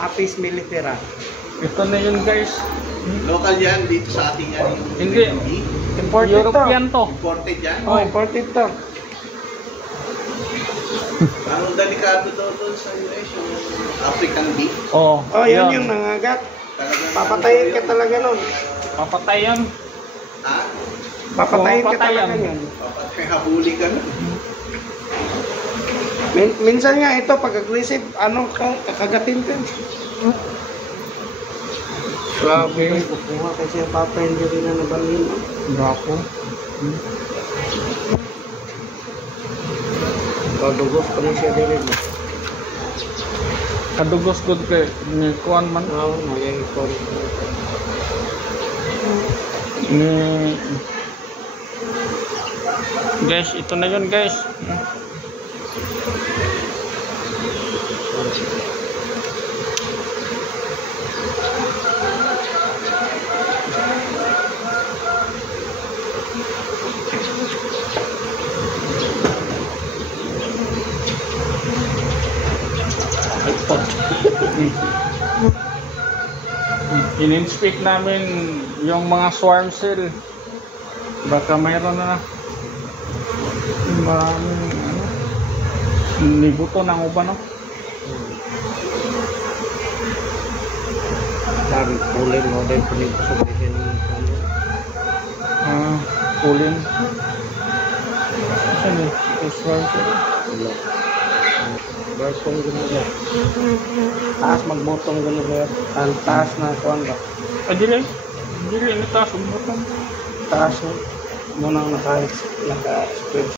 Apis mellifera. Ito na yun guys. Local yan, dito sa ating yan. Hindi. Imported European to. Imported yan. Oh, imported to. Ang delikado daw doon sa US, yung African bee. Oh, Oh, yan yung nangagat. Talagang Papatayin ka talaga nun. Papatayan. Ha? Papatayin ka Papatayan. talaga yun. May habuli ka na. Minsan nga ito, pag aggressive, kakagatin ka. Grabe. Kukuha kasi ang papa hindi rin na nabalin. Brapo. Kadugos pa na siya din. Kadugos good kay ni kuan man. Oo, mayay ko. Ni guys, ito na yun guys. In-inspect namin yung mga swarm cell. Baka mayroon na maraming nibuto ng uban, no? Sabi, pulin mo din punin ko sa presyon ng Pulin. Saan yun? Swarm cell? Wala. Bartong gano'n. Taas magbotong gano'n. Ang taas na kuwan ba? Dili. Dili, ini taas. Umutang. Taas mo. Munang naka-spread.